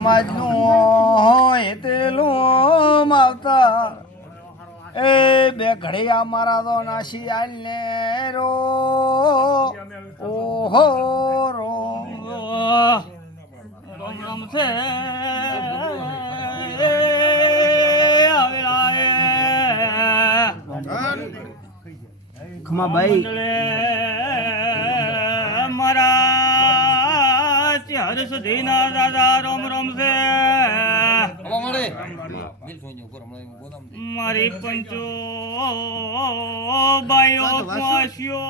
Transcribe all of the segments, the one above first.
સમાજનું હોય તેલું આવતા એ બે ઘડિયા મારા તો નાસી આલને રો ઓહો રો રામ રામ છે ખમાભાઈ મારા ચાર સુધીના દાદા રામ રામ છે મારી પંચો બાયો પાસ્યો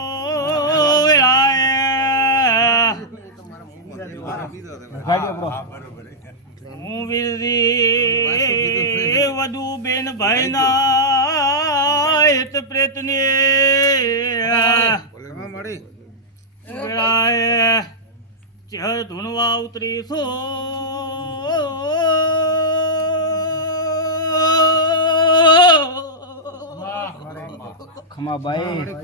હું વિરદી વધુ બેન ભાઈ ના હિત પ્રેતને ચહેર ધૂણવા ઉતરી છો ખમાભાઈ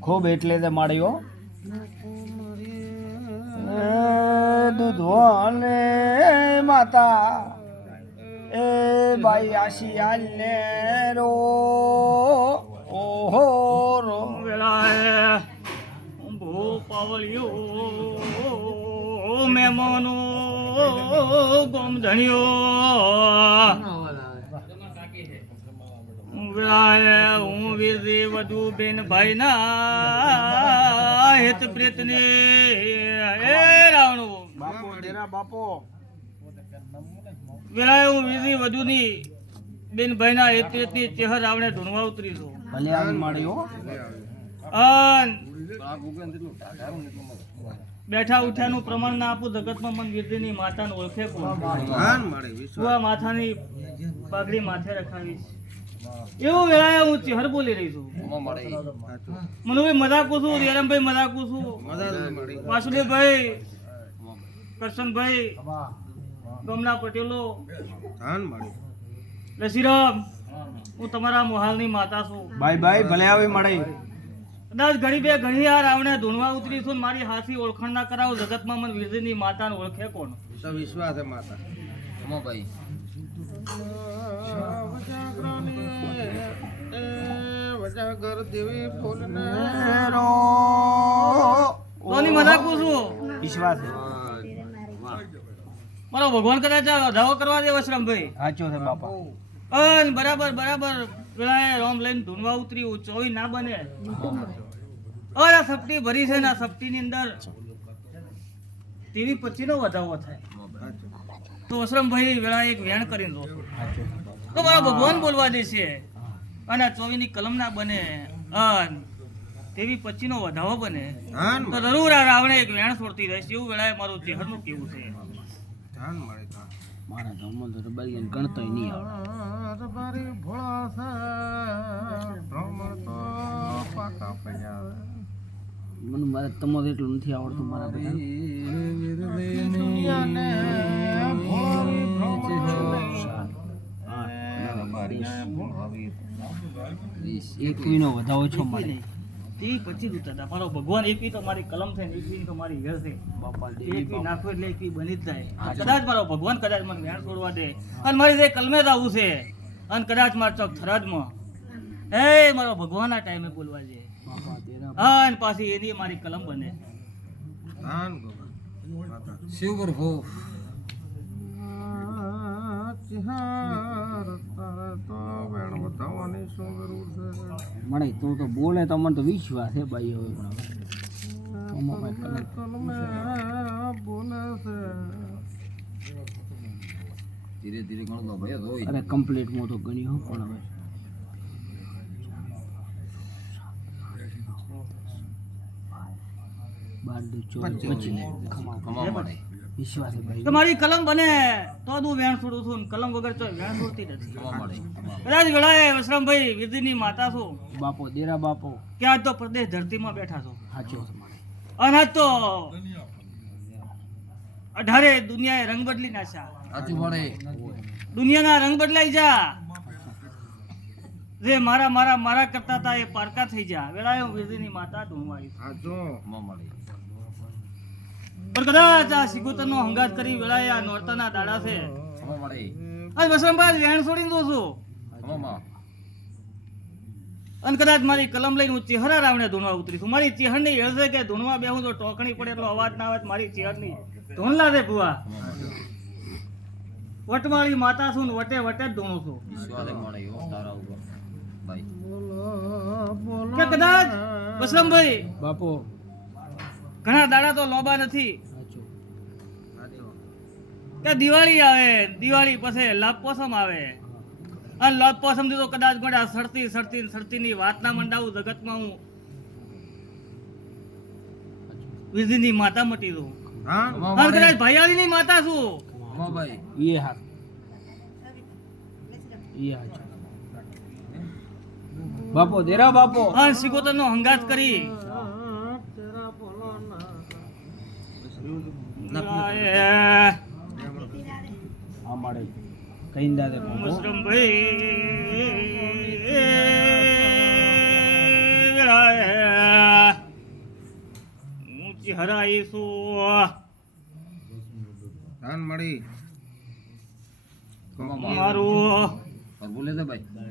ખૂબ એટલે તે માળ્યો દૂધવાને માતા એ બાઈ આશી આલને રો ઓહો રો વેળાએ ભૂ પાવળિયો મહેમાનો ગોમ ધણ્યો વેળાએ હું વિરદી વધુ બેન ભાઈ ના હિત પ્રેતને એ રાવણું બાપો ડેરા બાપો વેળાએ હું વિરદી વધુની બેન ભાઈ ના હિત પ્રેતની ચહેર રાવણે ઢૂંઢવા ઉતરી છું ભલે આવી માળ્યો બેઠા ઉઠ્યાનું પ્રમાણ ના આપું જગતમાં મન વિરદીની માતાને ઓળખે કોણ માથાની પાઘડી માથે રખાવીશ એવું વેળાએ હું ચહેર બોલી રહી છું મનુભાઈ મજાકું છું રેરમભાઈ મજાકું છું વાસુદેવભાઈ કરશનભાઈ ગમના પટેલો લસીરામ હું તમારા મોહાલની માતા છું બાય બાય ભલે આવી મળે કદાચ ઘડી બે ઘડી યાર આવને ધૂણવા ઉતરી છું મારી હાથી ઓળખાણ ના કરાવ જગતમાં મન વિરદીની માતાને ઓળખે કોણ વિશ્વાસ છે માતા ભાઈ કોની મજાકું છું વિશ્વાસ છે મારો ભગવાન કદાચ ધાવો કરવા દે વશરામભાઈ સાચો છે બાપા બરાબર બરાબર પેલા રોમ લઈને ધૂણવા ઉતરી ચોવી ના બને આ સપટી ભરી છે ને આ સપટીની અંદર ટીવી પછીનો વધાવો થાય તો વશરામભાઈ વેળા એક વેણ કરીને લો તો મારા ભગવાન બોલવા દેશે અને ચોવીની કલમ ના બને તેવી પછીનો વધાવો બને તો જરૂર આ રાવણે એક વેણ છોડતી રહેશે એવું વેળાએ મારું ચહેરનું કેવું છે મારા ગામમાં તો રબારી ગણતો નહીં મને મારે તમારે એટલું નથી આવડતું મારા એકવીનો વધાવો છો મારે તે પછી દૂતા મારો ભગવાન એકવી તો મારી કલમ છે એકવી તો મારી હેર છે એકવી નાખો એટલે એકવી બની જ જાય કદાચ મારો ભગવાન કદાચ મને વેણ છોડવા દે અને મારી જે કલમે જ આવું છે અને કદાચ મારા ચોક થરાદમાં એ મારો ભગવાન આ ટાઈમે બોલવા દે અને પાછી એની મારી કલમ બને શિવ પ્રભુ મને તું તો બોલે તો મને તો વિશ્વાસ છે ભાઈ હવે ધીરે ધીરે ગણતો ભાઈ અરે કમ્પ્લીટ મોટો ગણી હો પણ હવે વિશ્વાસ છે ભાઈ તમારી કલમ બને તો હું વેણ છોડું છું કલમ વગર તો વેણ છોડતી નથી કદાચ વેળાએ વશરામભાઈ વિરદીની માતા છો બાપો દેરા બાપો ક્યાં તો પ્રદેશ ધરતીમાં બેઠા છો સાચો અને આજ તો અઢારે દુનિયાએ રંગ બદલી નાખ્યા સાચું પડે દુનિયાના રંગ બદલાઈ જા જે મારા મારા મારા કરતા હતા એ પારકા થઈ જા વેળાએ હું વિરદીની માતા ઢૂંઢવા આવી સાચો પણ કદાચ આ સિગોતરનો હંગાત કરી વેળાએ આ નોરતાના દાડા છે ખમા મળે અને વસંતભાઈ વેણ છોડીને દો છું ખમામાં અને કદાચ મારી કલમ લઈને હું ચેહરા રાવણે ધૂણવા ઉતરી છું મારી ચેહરની હેળ છે કે ધૂણવા બેહું તો ટોકણી પડે એટલો અવાજ ના આવે તો મારી ચેહરની ધૂણ લાગે ભુવા વટવાળી માતા છું ને વટે વટે જ ધૂણું છું વિશ્વાસે મળે એવો તારા ઉપર ભાઈ કે કદાચ વસંતભાઈ બાપો ઘણા દાડા તો લોબા નથી સાચું કે દિવાળી આવે દિવાળી પછી લાભ પોસમ આવે અને લાભ પોસમ થી તો કદાચ ગોડા સડતી ની વાત ના મંડાવું જગતમાં હું વિધિની માતા મટી દઉં ખમા અને મળે કદાચ ભૈયાળી ની માતા છું ખમા ભાઈ એ હાથ એ હાચું બાપો દેરા બાપો અને સિકોતર નો હંગાત કરી આ મળે કઈ દાદે ઊંચી હરાઈશું ધાન મળી ખમા મળે મારું પર બોલે તો ભાઈ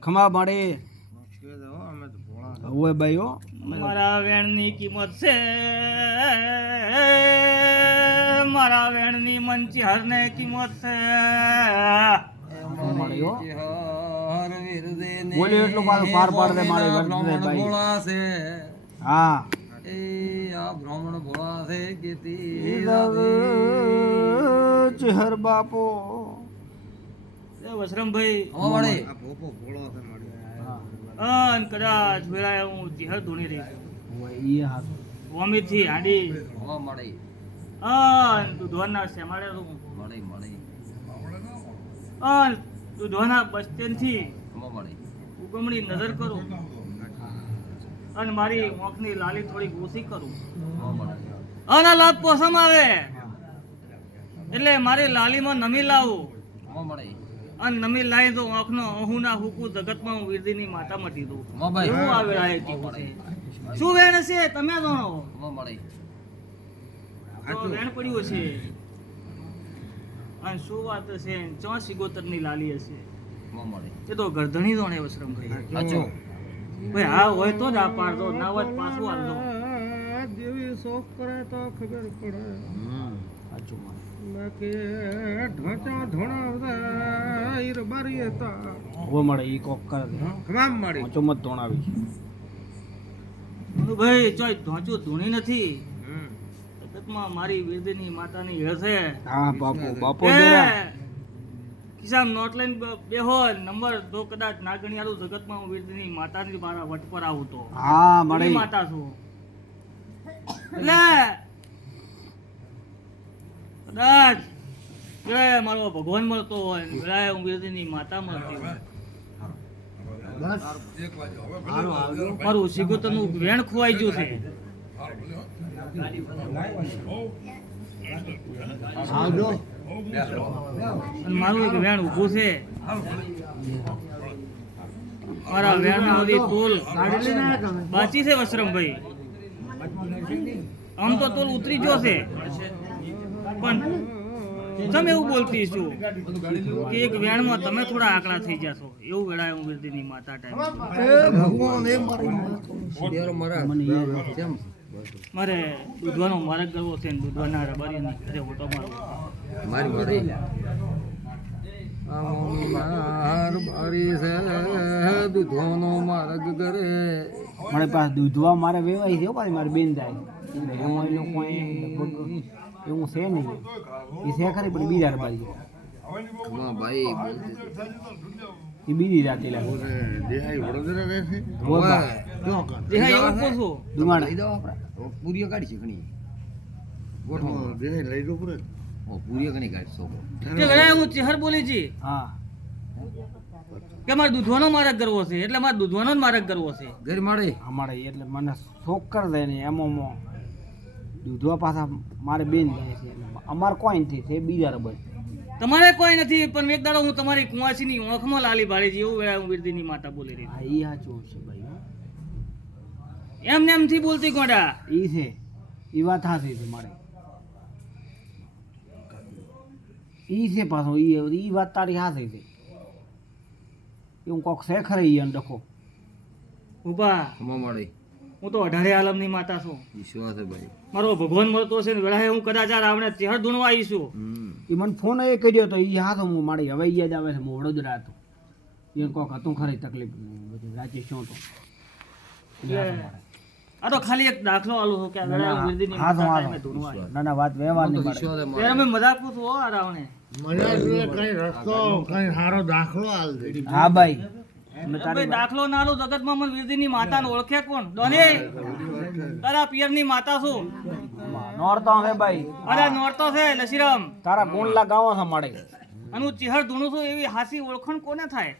ખમા મળે અમે તો ભોળા હવે ભાઈ હો મારા વેણની કિંમત છે મારા વેણની મંચી હરને કિંમત છે મળે હો હર વિરદે ને બોલ્યો એટલું પાછું પાર પાડ દે મારે બ્રાહ્મણ ભાઈ ભોળા છે હા એ આ બ્રાહ્મણ ભોળા છે કેતી ચહર બાપો વસરમભાઈ ખમા મળે આ ભોપો ભોળો છે મળી અન કદાચ વેળાએ હું ચિહર ધૂણી રહી એ હાથ વોમીથી હાંડી ખમા મળે અન દૂધવાના શેમાડે છું મળે મળે અન દૂધવાના બસ સ્ટેન્ડથી ખમા મળે ઉગમણી નજર કરું અને મારી મોખની લાલી થોડીક ઓછી કરું ખમા મળે અને લાભ પોસમ આવે એટલે મારી લાલીમાં નમી લાવું ખમા મળે અને નમી લાવી તો આંખનો અહુના હુકુ જગતમાં હું વીરદીની માતા મટી દઉં ખમા ભાઈ એવું આ વેળાએ કીધું છે શું વેણ છે તમે જાણો ખમા મળે તો વેણ પડ્યું છે અને શું વાત છે ચો સિગોતરની લાલી હશે ખમા મળે એ તો ગરધણી દોણે વસરમભાઈ સાચો ભાઈ હા હોય તો જ આ પાડતો ના હોય તો પાછું આલતો દેવી શોખ કરે તો ખબર પડે સાચું મળે બાકી ઢોચા ધોણા ઈર બારી હતા હવે મળે એ કોક કરે દે ખમામ મળી ઊંચો મત ધોણાવી ભાઈ ચોય ધોચું ધૂણી નથી જગતમાં મારી વીરદીની માતાની હેળ છે હા બાપો બાપો એ દેરા ખિસ્સામાં નોટ લઈને બેહો નંબર જો કદાચ ના ગણ્યાલું જગતમાં હું વીરદીની માતાની મારા વટ પર આવું તો હા મળે એની માતા છું એટલે કદાચ વેળાએ મારો ભગવાન મળતો હોય ને વેળાએ હું વીરદીની માતા મળતી હોય મારું સિગોતરનું વેણ ખોવાઈ ગયું છે અને મારું એક વેણ ઊભું છે મારા વેણમાં બધી તોલ બાચી છે વસરમભાઈ આમ તો તોલ ઉતરી ગયો છે પણ તમે એવું બોલતી છું કે એક વેણમાં તમે થોડા આકડા થઈ જશો એવું વેળાએ હું વીરદીની માતા ટાઈમ મારે દૂધવાનો માર્ગ કરવો છે ને દૂધવાના રબારીની ઘરે ઓટો મારવો મારી મારી માર બારી છે દૂધવાનો માર્ગ કરે મારે પાસે દૂધવા મારે વેવાય છે હો પાછી મારી બેન થાય એટલે એમાં એ લોકો લગભગ એવું છે નહીં એ છે ખરી પણ બીજા રબારી ખમા ભાઈ એ બીજી જાતિ લાગે દેહાઈ વડોદરા રહે છે દેહા એવું પૂછું દુમાણા લઈ દો આપણે પૂરીઓ કાઢી છે ઘણી ગોઠવો દેહાઈ લઈ દો પડે ઓ પૂરીઓ ઘણી કાઢી સો તે વેળાએ હું ચહેર બોલી છી હા કે મારે દૂધવાનો માર્ગ કરવો છે એટલે મારે દૂધવાનો જ માર્ગ કરવો છે ઘર માળે અમારે એટલે મને શોખ કરી દે ને એમાં દૂધવા પાછા મારે બેન થાય છે અમારે કોઈ નથી તે બીજા રબર તમારે કોઈ નથી પણ એક દાડો હું તમારી કુંવાસીની ઓંખમાં લાલી ભાળી છે એવું વેળાએ હું વીરદીની માતા બોલી રહી હા એ સાચું છે ભાઈ એમ ને એમથી બોલતી ગોડા એ છે એ વાત હાસી છે મારે ઈ છે પાછો ઈ વાત તારી હાસી છે એવું કોક છે ખરે ઈ ડખો ઉભા ખમા મળે હું તો 18 આલમની માતા છું વિશ્વાસ છે ભાઈ મારો ભગવાન મળતો છે ને વેળાએ હું કદાચ આ રાવણે ચહેર ધૂણવા આવીશું એ મને ફોન એ કર્યો તો એ હાથો હું મારી હવે યાદ આવે છે હું વડોદરા હતો એ કોક હતું ખરી તકલીફ બધું રાજે શું તો આ તો ખાલી એક દાખલો આલું છું કે આ વેળાએ હું વીરદીની હાથો માતા હાથો ટાઈમે ધૂણવા આવી. ના ના વાત વ્યવહાર નહીં વિશ્વાસ છે ત્યારે મારે અમે મજાક પૂછું હો આ રાવણે મજા જોઈએ કઈ રસ્તો કઈ સારો દાખલો હાલ દે હા ભાઈ ભાઈ દાખલો ના આલું જગતમાં મને વીરદીની માતાને ઓળખે કોણ દોની તારા પિયરની માતા છું નોરતો હે ભાઈ અરે નોરતો છે લસીરામ તારા ગુણ લગાવો છે મળે અને હું ચહેર ધૂણું છું એવી હાસી ઓળખણ કોને થાય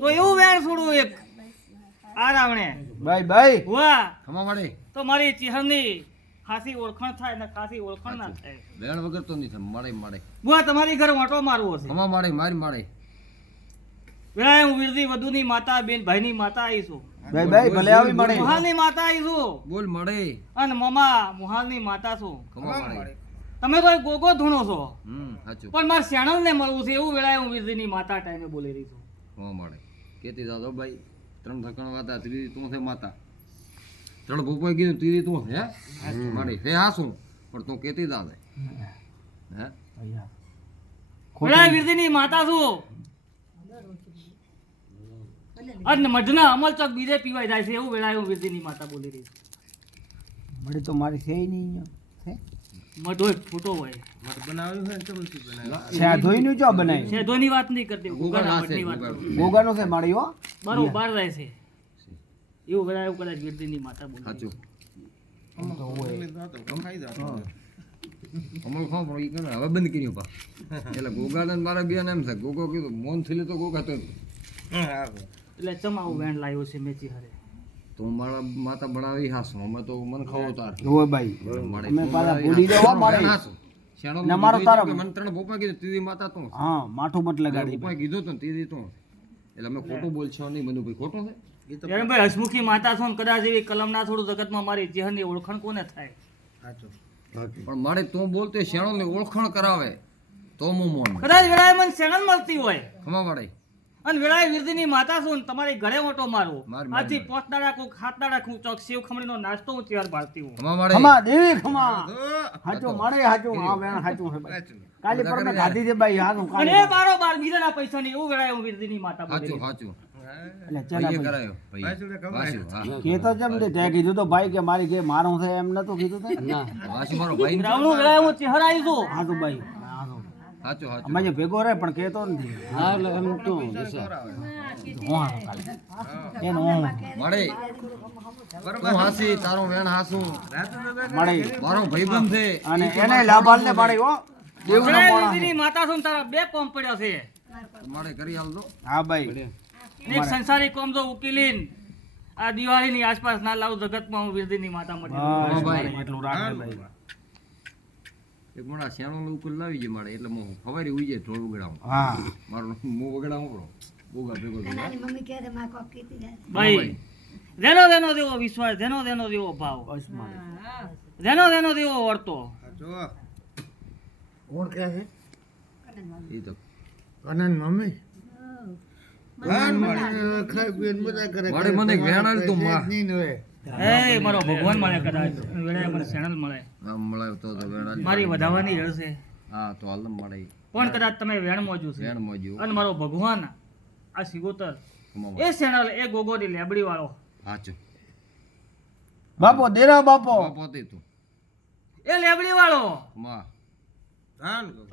તો એવું વેણ છોડું એક આ રાવણે ભાઈ ભાઈ વાહ ખમા મળે તો મારી ચહેરની હાસી ઓળખણ થાય ને ખાસી ઓળખણ ના થાય વેણ વગર તો નહીં થાય મળે મળે બુઆ તમારી ઘર વાંટો મારવો છે ખમા મળે મારી મળે વેળાએ હું વીરદી વધુની માતા બેન ભાઈની માતા આવી છું ભાઈ ભાઈ ભલે આવી મળે મુહાલની માતા આવી છું બોલ મળે અને મમા મુહાલની માતા છું ખમા મળે તમે તો એક ગોગો ધૂણો છો સાચું પણ મારે શેણલ ને મળવું છે એવું વેળાએ હું વીરદીની માતા ટાઈમે બોલી રહી છું ખમા મળે કેતી દાદો ભાઈ 3 થકણ વાતા ત્રીજી તું છે માતા 3 ભૂપાઈ ગયું ત્રીજી તું હે મળે હે હાસું પણ તું કેતી દાદે હે વેળાએ વીરદીની માતા છું અને મઢના અમલચક બીજે પીવાય જાય છે એવું વેળાએ હું વીરદીની માતા બોલી રહી છું મળે તો મારી છે નહીં છે મઢો એક ફૂટો હોય છે આ ધોઈનું જો બનાવી શેધોની વાત નહીં કરતી ગોગાના મઢની વાત કરું. ગોગાનો છે મારી હો બરોબર રહે છે એવું વેળાએ હું કદાચ વીરદીની માતા બોલી રહી સાચું તો હોય અમલ ખાવ પણ ઈ કરે હવે બંધ કર્યું પા એટલે ગોગાને ને મારા બેન એમ છે ગોગો કીધું મોન થઈને તો ગોગા તો એટલે ચમાવું વેણ લાવ્યો છે મેચી હારે તું મારા માતા બનાવી હાસું અમે તો મન ખાવો તાર હોય ભાઈ મળે અમે પાછા ભૂલી જાઓ મારે શેણો ને મારો તારો- મને 3 ભોપા કીધું તીધી માતા તું હા માઠું મત લગાડી ભોપા કીધું તું તીધી તું એટલે અમે ખોટું બોલશો નહીં મને ભાઈ ખોટું છે ત્યારે ભાઈ હસમુખી માતા છો ને કદાચ એવી કલમ ના થોડું જગતમાં મારી ચહેરની ઓળખાણ કોને થાય પણ મારે તું બોલતે શેણો ને ઓળખાણ કરાવે તો હું મોન કદાચ વેળાએ મને શેણલ મળતી હોય ખમા મળે અને વેળાએ વીરદીની માતા છું ને તમારી ઘરે મોટો મારવો મારી આથી 5 દાડા કોક 7 દાડા કોક ચોક સેવ ખમણીનો નાસ્તો હું તૈયાર ભારતી હું ખમા મળે ખમા દેવી ખમા હાચું મારે હાચું આ વેણ હાચું છે ભાઈ કાલે પરમે ખાધી છે ભાઈ હારું અને કાલે એ બારોબાર બીજાના પૈસા નહીં એવું વેળાએ હું વીરદીની માતા બોલી સાચું રહી સાચું એટલે ચલા ભાઈએ ભાઈ કરાયો ભાઈ વાસુ હા કે તો જેમ તે તે કીધું તો ભાઈ કે મારી કે મારું છે એમ નતું કીધું તે ના વાસુ મારો ભાઈ છું. રાવણું વેળાએ હું ચહેર આવી છું હાચું ભાઈ હાચું સાચું સાચું અમે જે ભેગો રહે પણ કહેતો નથી હા એટલે એમ તો હું કાલે એનો હું મળે તું હાસી તારો વેણ હાસું મળે મારો ભાઈબંધ છે અને એને લાભાલ ને મળે હો દેવનો વેળાએ માણસ વીરદીની માતા છું ને તારા 2 કોમ પડ્યા છે મળે કરી હાલ દો હા ભાઈ ને એક સંસારી કોમ જો ઉકેલીન આ દિવાળીની આસપાસ ના લાવ જગતમાં હું વીરદીની માતા મળી હા ભાઈ. એટલું રાખે ભાઈ એક મોડા શેણો ઉપર લાવી જાય મારે એટલે હું ફવારી ઉઈ જાય થોડું વગડાવું હા મારું હું વગડાવું પડો બોગા ભેગો થયો. ભાઈ જેનો જેનો દેવો વિશ્વાસ જેનો જેનો દેવો ભાવ બસ મળે જેનો જેનો દેવો વર્તો કોણ કહે છે ઈ તો કનન મમ્મી ખાઈ પીને બધા કરે મળે મને વેણાલ તું માં નહીં હવે એ મારો ભગવાન મળે કદાચ વેળાએ મને સેણલ મળે આમ મળે તો વેણાલ મારી વધાવાની રળ છે હા તો હાલ મળે પણ કદાચ તમે વેણ મોજું છે વેણ મોજ્યું અને મારો ભગવાન આ સિગોતર કમાવા. એ સેણલ એ ગોગોની લેબડી વાળો સાચું બાપો દેરા બાપો પોતે તું એ લેબડી વાળો માં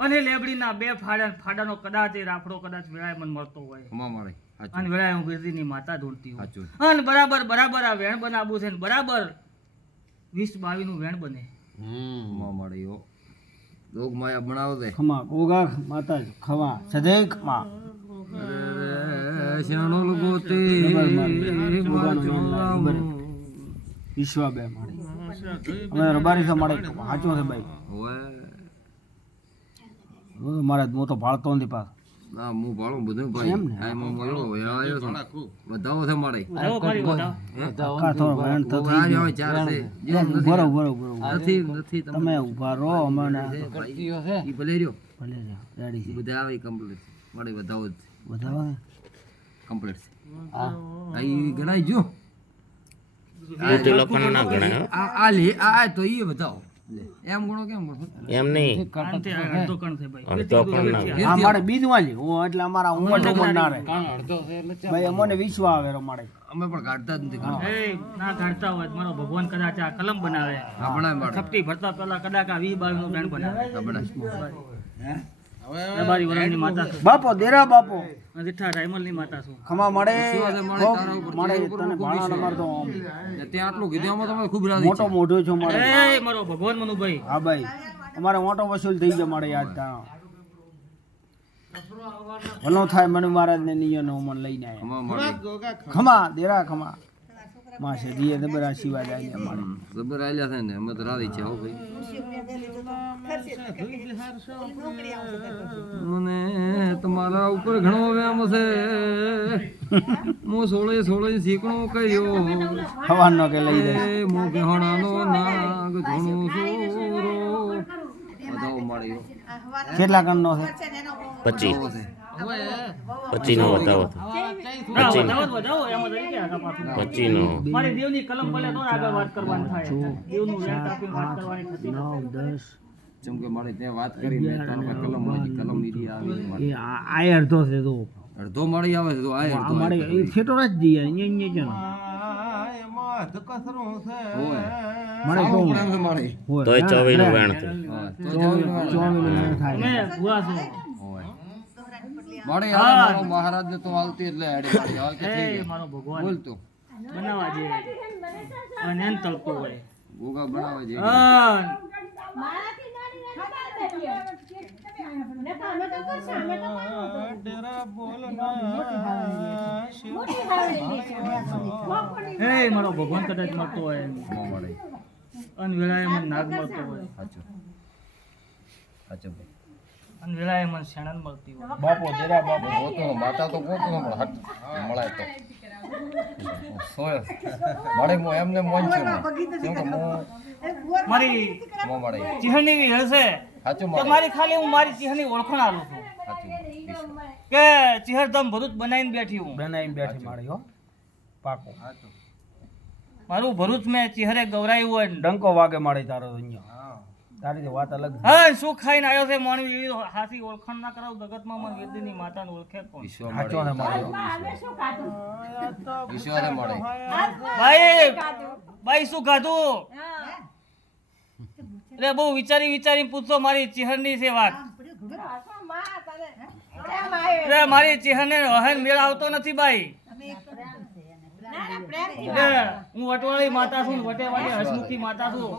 અને લેબડીના 2 ફાડાનો કદાચ એ રાફડો કદાચ વેળાએ મને મળતો હોય કમા મળે સાચું અને વેળાએ હું વીરદીની માતા ઢૂંઢતી હોય સાચું અને બરાબર આ વેણ બનાવવું છે ને બરાબર 20-22 નું વેણ બને કમા મળે યો લોક માયા બનાવો દે ખમા ગોગા માતા ખમા સદૈ ખમા શેણો લગોતે વિશ્વા બે મારી અમે રબારી તો મળે સાચું છે ભાઈ ઓય મારે હું તો ભાળતો નથી પાસ ના હું ભાળું બધું ભાઈ એમ ને? આ એમાં મળ્યો હવે આવ્યો છું વધાવો છે મારે વધાવો મારી વધાવો. કા થોડો વેણ તો થઈ આ ગયો. રહ્યો ચાર છે જેમ નથી બરોબર નથી નથી તમે ઊભા રહો અમને ઈ ભલે રહ્યો ભલે રેડી ઈ છે બધા આવે કમ્પ્લીટ મારે વધાવો જ બતાવો ને. કમ્પ્લીટ છે આ ઈ ગણાય જો આ લે આ તો ઈ બતાવો લે એમ ગણો કેમ ગણો એમ નહીં આનાથી આ અડધો કણ છે ભાઈ. અડધો પણ ના આ મારે બીજમાં જ હું એટલે અમારા ઉમર ના રહે ભાઈ અમને વિશ્વા આવે અમારે અમે પણ કાઢતા જ નથી ઘણો એ ના કાઢતા હોય તો મારો ભગવાન કદાચ આ કલમ બનાવે આ બનાય મારે સપટી ભરતા પહેલા કદાચ આ 20 બાળનું બેન બનાવે. આ બનાય રબારી વરણની માતા છું. બાપો દેરા બાપો રીઠા રાયમલની માતા છું. ખમા મળે મળે, તારા ઉપર મળે તારા ઉપર તને ખૂબ ભાણા વિશ્વાસ. મારતો આમ ને ત્યાં આટલું કીધું આમાં તમે ખૂબ રાજી મોટો મોઢો છો મળે એ મારો ભગવાન મનુભાઈ. હા ભાઈ અમારે મોટો વસૂલ થઈ જાય મળે યાદ તા ભલો થાય મનુ મહારાજ ને નિયનો મને લઈને આવ્યા મળે ખમા દેરા ખમા માં છે જીએ દબર આશીર્વાદ આવી અમારે જબર આલ્યા છે ને અમે તો રાજી છે હો ભાઈ મને તમારા ઉપર ઘણો વ્યામ છે હું સોળે શીખણો કર્યો હવાનો કે લઈ જાય એ મો ગહણાનો નાગ ધૂણો સોરો વધાવો મળ્યો કેટલા કણનો છે 25 નો વધાવો ના, વધાવો જ વધાવો, એમાં તો નહીં કે આગળ પાછું. 25 નો મારી દેવની કલમ ભલે તો આગળ વાત કરવાની થાય. દેવનું વેણ કાપીને વાત કરવાની થતી નથી. 9 10 જેમ કે મારે ત્યાં વાત કરી મેં તો આપણે કલમ ઈરી આવી એ આ અડધો છે તો અડધો મળી આવે છે તો આ અડધો અમારે એ છેટો જ જઈએ અહીંયા હોય મળે સાવ તો પ્રેમ છે મારે હોય તોય 24 નું વેણ છે હા, તો ચોવીસ થાય તમે ભૂવા છો. હોય મારે યાર મારો મહારાજ ને તો હાલતી એટલે હેડે મારી હાલ કે થઈ એ ગઈ. મારો ભગવાન બોલ તો બનાવવા જે અને એન તલતો હોય. ગોગા બનાવે છે હા. એ મારો ભગવાન કદાચ મળતો હોય ન મળે અને વેળાએ મને નાગ મળતો હોય સાચું સાચું ભાઈ અને વેળાએ મને શેણન મળતી હોય. બાપો દેરા બાપો ગોતો માતા તો ગોતો પણ હટ મળે તો સોય મળે હું એમને મોન છું કેમ કે હું મારી મો મળે ચિહ્ન એવી હશે સાચું કે મળે મારી ખાલી હું મારી ચિહ્નની ઓળખાણ આલું છું સાચું કે ચિહરધમ ભરૂચ બનાવીને બેઠી હું. બનાવીને બેઠી મારી હો પાકો મારું ભરૂચ મેં ચિહરે ગવરાયું હોય ને. ડંકો વાગે મારી તારો તો અહીંયા તારી તો વાત અલગ છે. હા શું ખાઈને આવ્યો છે માણવી એવી હાથી ઓળખાણ ના કરાવ જગતમાં મને વેદની માતાને ઓળખે કોણ. વિશ્વ સાચો ને મળે મારી વિશ્વ ને મળે બાઈ શું ખાધું એટલે બહુ વિચારી પૂછતો મારી ચિહરની છે વાત. એટલે મારી ચિહરને વહેન મેળ આવતો નથી બાઈ. એટલે હું વટવાળી માતા છું, વટેવાળી હસમુખી માતા છું.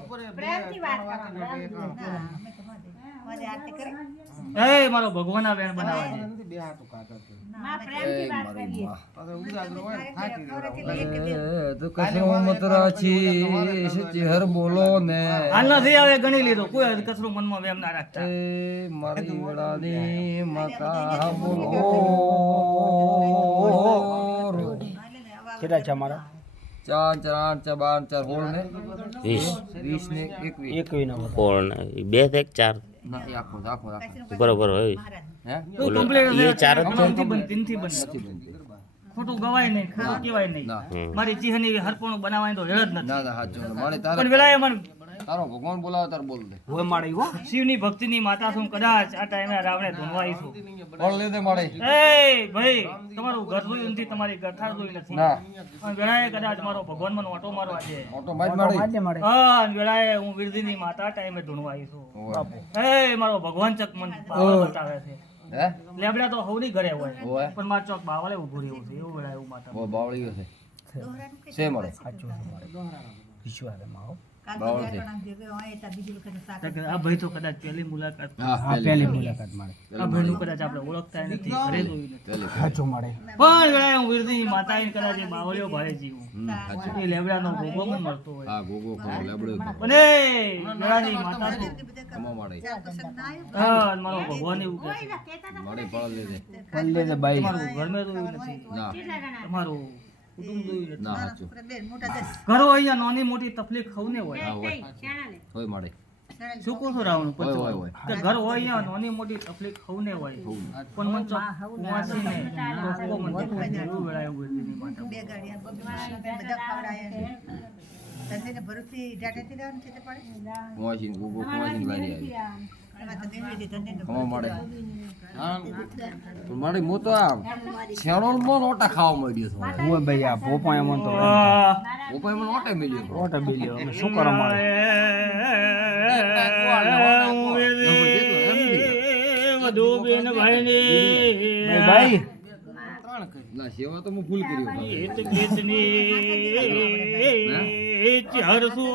એ મારો ભગવાન વેણ બનાવે છે. તો કશરો મત રાચી ચહેર બોલો ને હાલ નથી આવે ગણી લીધો, કોઈ કચરું મનમાં વેમ ના રાખતા. એ મારી વેળાની માતા બોલો કેટલા છે મારા 4 4 8 12 4 16 ને 20 20 ને 21 21 નો કોણ બે એક ચાર ના એ આખો બરોબર હોય હે તું complete એ ચાર જ છે. આમાંથી બનતી, નથી બનતી. ખોટું ગવાય નહીં, ખોટું કહેવાય નહીં. ના મારી ચિહની હરપણું બનાવવાની તો વેળ જ નથી. ના ના સાચું મારે પણ તારે વેલાએ મને તારો ભગવાન બોલાવે તાર બોલ દે હોય મારી હો શિવની ભક્તિની માતા છું, કદાચ આ ટાઈમે રાવણે ધૂનવાઈ છું. બોલ લે દે મારે એ ભાઈ તમારું ઘર જોયું નથી, તમારી ગઠાર જોઈ નથી. ના અને વેળાએ કદાચ મારો ભગવાન મને ઓટો મારવા છે. ઓટો માર મારી મારજે મારે હા, અને વેળાએ હું વીરજીની માતા ટાઈમે ધૂનવાઈ છું. ઓય. એ મારો ભગવાન ચક મને બાવળ બતાવે છે. હે લેબડા તો હવની ઘરે હોય, ઓય પણ માર ચોક બાવળે ઊભું રહેવું છે. એવું વેળાએ એવું માતા. ઓ બાવળીઓ છે છે મારે સાચું છે મારે વિશ્વાસ છે મારો બાવળથી. આ ભાઈ તો કદાચ પહેલી મુલાકાત હા હા પહેલી મુલાકાત મળે આ ભાઈનું કદાચ આપણે ઓળખતા નથી ઘરે જોયું નથી પહેલી. સાચું મળે પણ વેળાએ હું વીરજી માતા આઈને કદાચ એ બાવળીઓ ભાળે જીવું સાચું. એ લેબડાનો ભોગવો પણ મળતો હોય હા ગોગો ખરો લેબડો ખરો. પણ એ વેળાની માતા તો ખમા માડે હા મારો ભગવાન એવું કહે છે માડે પળ લેજે. પલ્લે છે ભાઈ તમારું ઘર મેં જોયું નથી ના તમારું કુટુંબ જોયું નથી ના સાચું. ઘરો અહીંયા નાની મોટી તકલીફ ખવને હોય હા હોય માડે શું કહો છો રાવણ હોય હોય હોય. કે ઘર હોય અહીંયા નાની મોટી તકલીફ ખવને હોય પણ મન ચોક કુંવાસીને ડોકો મન ચોક એવું વેળાએ એવું વીરજીની માતા કુંવાસી ને ગોગો કુંવાસી ને વારી આવી. ખમા માડે. હા પણ માડે મો તો આ છેણોલ મો નોટા ખાવા મળ્યો છો. હું ભાઈ આ પોપા એમ તો ઓપા મને નોટે મળ્યો. ઓટો બિલ્યો અમે શું કરવા મળે વધુ બેન ભાઈની ભાઈ ના સેવા તો હું ફૂલ કર્યો. હિત ગીતની ચારસો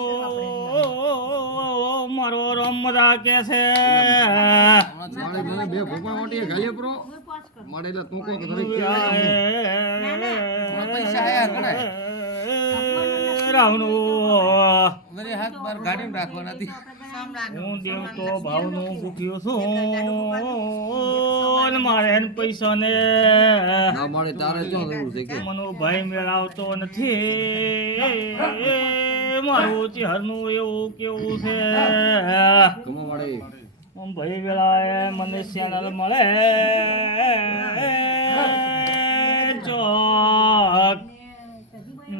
મારો રમરા કે છે માડે મને બે ભોપા મોટી ગાલીએ પ્રો માડે એટલે તું કો ઘરે પૈસા આયા ઘણા. રાવણું મને હાથ બાર ગાડીમાં રાખવાના હતી. હું દેવ તો ભાવનું ભૂખ્યો છું મારે એને પૈસા ને ના માડે તારે ક્યાં જરૂર છે કે મનો ભાઈ મેળવતો નથી મારું ચહેરનું એવું કેવું છે કમો માડે ભાઈ વેળાએ મને ચેનલ મળે ચોક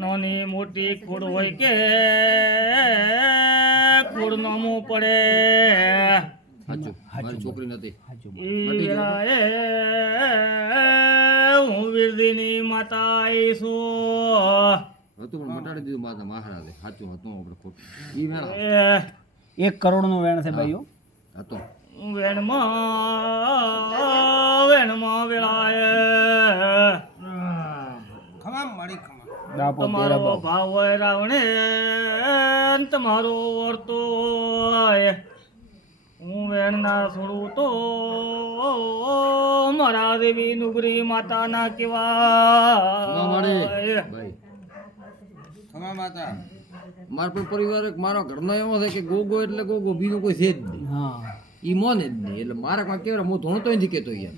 નાની મોટી ખોડ હોય કે ખોડ નામું પડે સાચું મારી છોકરી નથી. સાચું ઈ વેળાએ હું વીરજીની માતા આવીશું હતું પણ મટાડી દીધું માતા મહારાજે. સાચું હતું આપણે ખોટું ઈ મેળા 1 કરોડ નું વેણ છે ભાઈઓ હતો. વેણમાં વેળાએ દાપો તેરા તમારો બાપ ભાવ હોય રાવણે ન તમારો વર્તો હોય હું વેણ ના છોડું તો મારા દેવી નુગરી માતાના ખમા માડે કેવા ભાઈ મારા પણ પરિવાર એક મારો ઘરનો એવો છે કે ગોગો એટલે ગોગો બીજું કોઈ છે જ નહીં. હા ઈ મોને જ નહીં એટલે મારા કોઈ કેવડા હું ધોણતો નથી કેતો યાર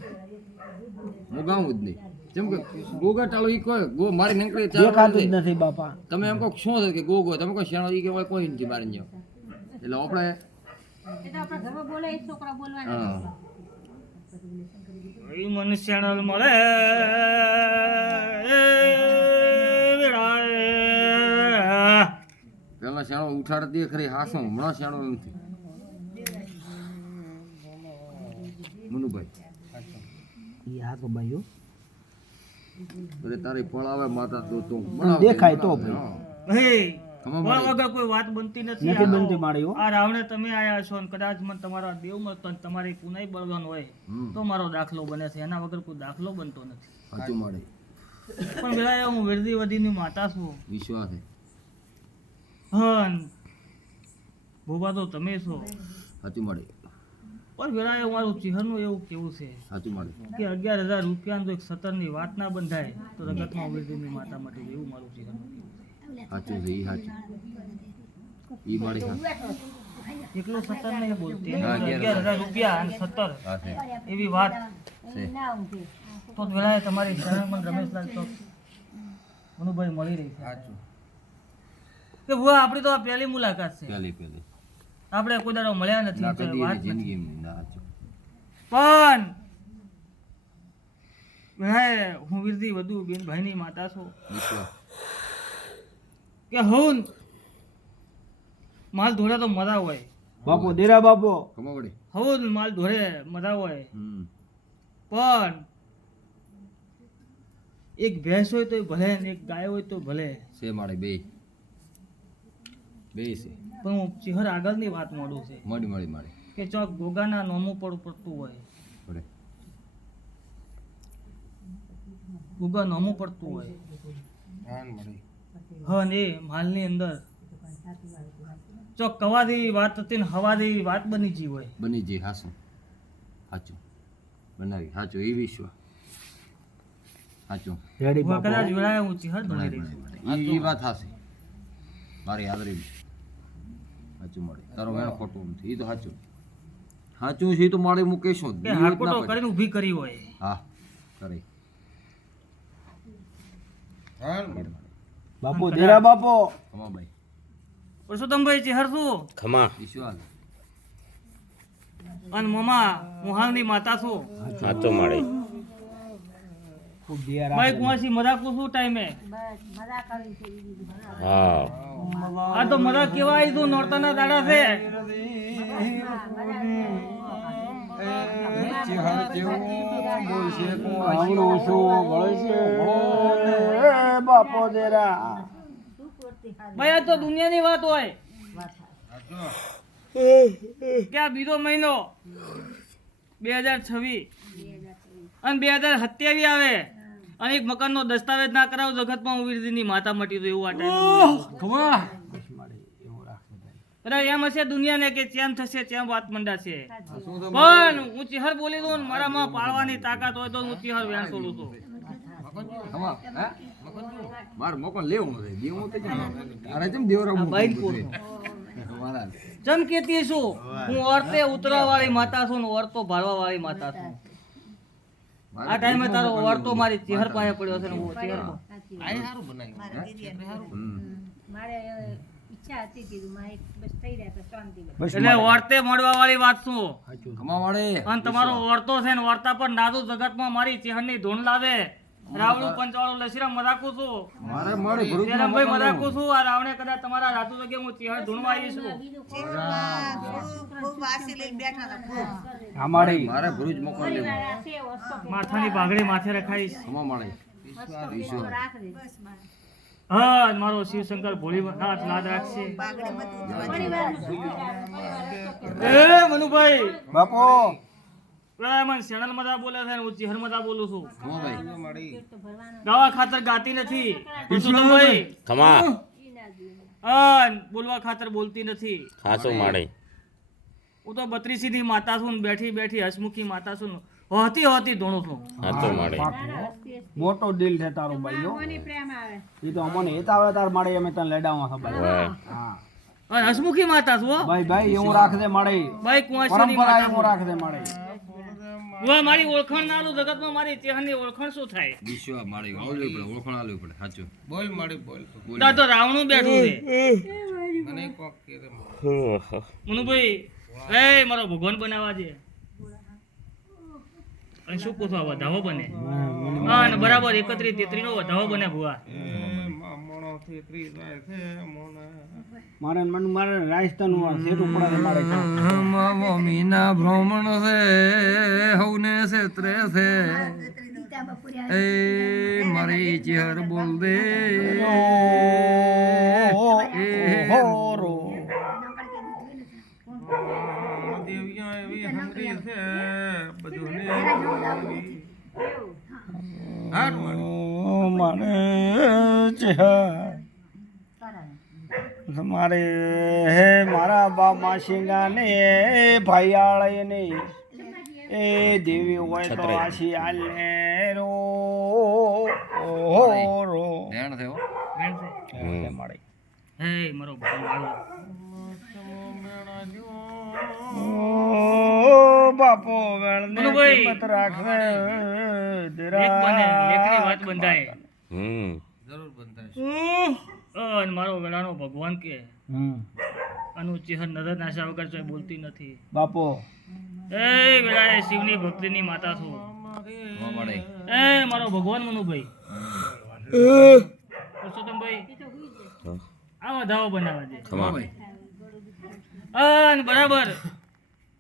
હું ગાઉં જ નહીં. જેમ કે ગોગા ટાળો ઈ કોઈ ગો મારી નંકડી દેખાતું જ નથી બાપા તમે એમ કહો શું છે કે ગોગો તમે કોઈ શેણો ઈ કહેવાય કોઈ નથી મારી ન્યો. એટલે આપણે હા ઈ મને ચેનલ મળે વેળાએ પેલા શેણો ઉઠાડતી ખરી હાસો હમણાં શેણો નથી. મનુભાઈ ઈ હા તો ભાઈઓ અરે તારી પળાવે માતા તો દેખાય તો ભાઈ. હે ખમા પણ માડે. વગર કોઈ વાત બનતી નથી નથી બનતી મારી હો આ રાવણે તમે આયા છો ને કદાચ મને તમારા દેવ મળતો ને તમારી પુનાઈ બળવાન હોય હમ. તો મારો દાખલો બને છે એના વગર કોઈ દાખલો બનતો નથી સાચું માડે પણ વેળાએ હું વિરધી વધીની માતા છું વિશ્વાસ છે. હન ભોબા તો તમે છો સાચું માડે પણ વેળાએ મારું ચહેરનું એવું કેવું છે સાચું માડે કે 11,000 રૂપિયાનું જો એક સતરની વાત ના બંધાય તો રગતમાં વિરધીની માતા માટે એવું મારું ચહેરનું કેવું છે સાચું છે ઈ સાચું ઈ માડે સાચું. એકલો સતર નહીં બોલતી હા, 11,000 રૂપિયા અને 17 હા છે એવી વાત છે તો વેળાએ તમારી શરણમન રમેશલાલ ચોક મનુભાઈ મળી રહી છે કે ભુવા આપણી તો આ પહેલી મુલાકાત છે પહેલી પહેલી આપણે કોઈ દાડો મળ્યા નથી ના તો કદી વાત એની નથી જિંદગીમાં ના સાચું. પણ વેળાએ હું વીરધી વધુ બેનભાઈની માતા છું વિશ્વાસ કે હું માલ ધોળે તો મરા હોય બાપો દેરા બાપો ખમા વડે હું માલ ધોળે મરા હોય હમ પણ એક ભેંસ હોય તો ભલે ને એક ગાય હોય તો ભલે છે માડે બે છે પણ હું ચહેર આગળની વાત મોડું છે મળી મળી માડે કે ચોક ગોગાના નોમું પડતું હોય વડે ગોગા નોમું પડતું હોય હા ને એ માલની અંદર ચોક કવાથી વાત હતી ને હવાથી વાત બની ગઈ હોય. બની જઈ હાસું સાચું બનાવી સાચું એ વિશ્વ સાચું રેડી હું બાપો કદાચ વેળાએ ઊંચી હર દોડી બનાવી રહી. બનાવી એ વાત હાસી મારી હાજરી સાચું મળે તારો વેણ ખોટું નથી એ તો સાચું સાચું છે એ તો મારે મૂકેશો જ. કે બીજી વાત ના હાકોટો પડે. કરીને ઊભી કરી હોય. હા કરે બાપુ દેરા બાપો ખમાભાઈ પરસોત્તમભાઈ ચેહર શું ખમા વિશ્વાસ અને મમા મુહાલની માતા શું સાચો મળે ખૂબ દેરા ભાઈ કુંવાસી મજાકું શું ટાઈમે હા આ તો મજા કેવા આવીશું નોરતાના દાડા છે. આવડું શું ભળશે ભળો બાપો દેરા ભાઈ આ તો દુનિયાની વાત હોય કે આ બીજો મહિનો 2026 અને 2027 આવે અને એક મકાનનો દસ્તાવેજ ના કરાવો જગતમાં ઉવીરજીની માતા મટી તો એવું આ ટાઈમ એમ હશે દુનિયાને કે ચેમ થશે ચેમ વાત મંડાશે પણ હું ચિહર બોલી દઉં ને મારામાં પાળવાની તાકાત હોય તો હું ચિહર વેણ છોડું છું. ખમા હે માર મોકો લેવું નથી દેવું તો કેમ તારે કેમ દેવરા આ બાઈન મૂકવું પોર. મારા ચમ કેતી છું હું ઓરતે ઉતરવા વાળી માતા છું ને ઓરતો ભાળવા વાળી માતા છું. આ ટાઈમે તારો ઓરતો મારી ચહેર પાસે પડ્યો છે ને હું ચહેર એટલે ઓરતે મળવા વાળી વાત શું ખમા વાળે અને તમારો ઓરતો છે ને ઓરતા પર નાદુ જગતમાં મારી ચહેરની ધૂન લાવે રાવણું પંચવાળું લસીરામ મજાકું છું મારે મારે ભરૂચ જયરામભાઈ મજાકું છું આ રાવણે કદાચ તમારા રાતુ જગ્યાએ હું ચહેર ધૂણવા આવી છું. અમારે મારે ભરૂચ મોકો લેવું માથાની પાઘડી માથે રખાઈશ. ખમા મળે વિશ્વાસ હા મારો શિવશંકર ભોળીનાથ લાદ રાખશે. એ મનુભાઈ બાપો પેલા મને શેણલ મજા બોલે છે ને હું ચિહર મજા બોલું છું. ખમા ભાઈ ગાવા ખાતર ગાતી નથી પરસોત્તમભાઈ. ખમા હા બોલવા ખાતર બોલતી નથી. સાચો મળે હું તો 32 ની માતા છું ને બેઠી બેઠી હસમુખી માતા છું ને હોતી હોતી ધોણું છું. સાચો મળે મોટો દિલ છે તારો ભાઈ એ તો અમને હેતા આવે તાર મારે અમે તને લેડાવા છે ભાઈ વાહ. હા અને હસમુખી માતા છું હો. ભાઈ ભાઈ એવું રાખ દે મારે ભાઈ કુંવાસીની પરંપરા માતા એવું છું. રાખ દે મારે વાહ, મારી ઓળખાણ ના આલું જગતમાં મારી ચહેરની ઓળખાણ શું થાય? વિશ્વાસ મારે આવડવી પડે ઓળખાણ આલવી પડે સાચું બોલ મારી બોલ ત્યાં તો રાવણું બેઠું છે. મને કોક કે રે. મનુભાઈ એ મારો ભગવાન બનાવવા છે અને શું પૂછો આ વધાવો બને હા ને બરાબર 31 33 નો વધાવો બને ભુવા. મોણો થી ત્રી જાય છે મોણા મારે રાજસ્થાન સેટું પડે મારે મમ્મીના ભ્રમણ છે હવને ક્ષેત્રે છે એ મારી ચહેર બોલ દે દેવિયા એવી હંગરી છે બધું ને હાટ મારે મારે હે મારા બા માસીંગા ને ભાઈયાળે ને એ દેવી હોય તો છત્રે. આશી આલે રો રો ધ્યાન થયો વેણ છે. મળે હે મારો ભગવાન આવ્યો. ઓ બાપો વેણ ને મનુભાઈ. કિંમત રાખે લેખ બને લેખની વાત બંધાય. જરૂર બનતા અને મારો વેળાનો ભગવાન કે હમ અનુ ચહેર નજર નાશા વગર ચોય બોલતી નથી. બાપો એ વેળાએ શિવની ભક્તિની માતા છું. મળે એ મારો ભગવાન મનુભાઈ પરસોત્તમભાઈ આ વધાવો બનાવવા દે ખમા અને બરાબર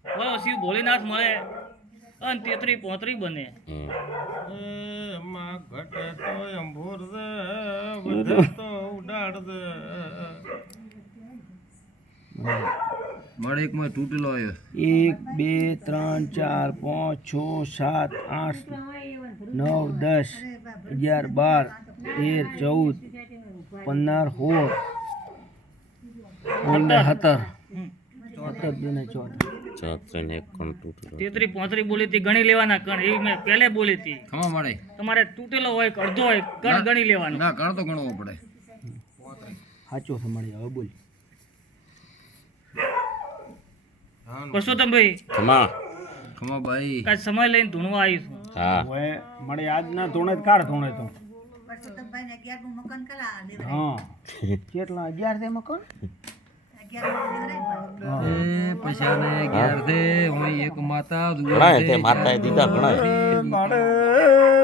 બોલો શિવ ભોળીનાથ મળે અને 33 35 બને. માં ઘટે તો અંભોર દે વધે તો ઉડાડ દે મારે એક માં તૂટેલો આવ્યો 1 2 3 4 5 6 7 8 9 10 11 12 13 14 15 16 17 હમ. 17 દુને 14 ચોત્રીસ ને 51 તૂટેલો. 33 35 બોલી હતી ગણી લેવાના કણ એવી મેં પહેલે બોલી હતી. ખમા મળે તમારે તૂટેલો હોય કે અડધો હોય કણ ગણી લેવાનો. ના ગણ તો ગણવો પડે સાચો છે મળી હવે બોલ પરસોત્તમભાઈ ખમા. ખમા ભાઈ કાંઈ સમય લઈને ધૂણવા આવીશું. હા. હવે મળી આજના ધોણે કાર ધોણે તો હા કેટલા 11 છે મકાન એ પૈસાને ઘેર દે હું એક માતા ઘણા તે માતાએ દીધા ઘણા. મારે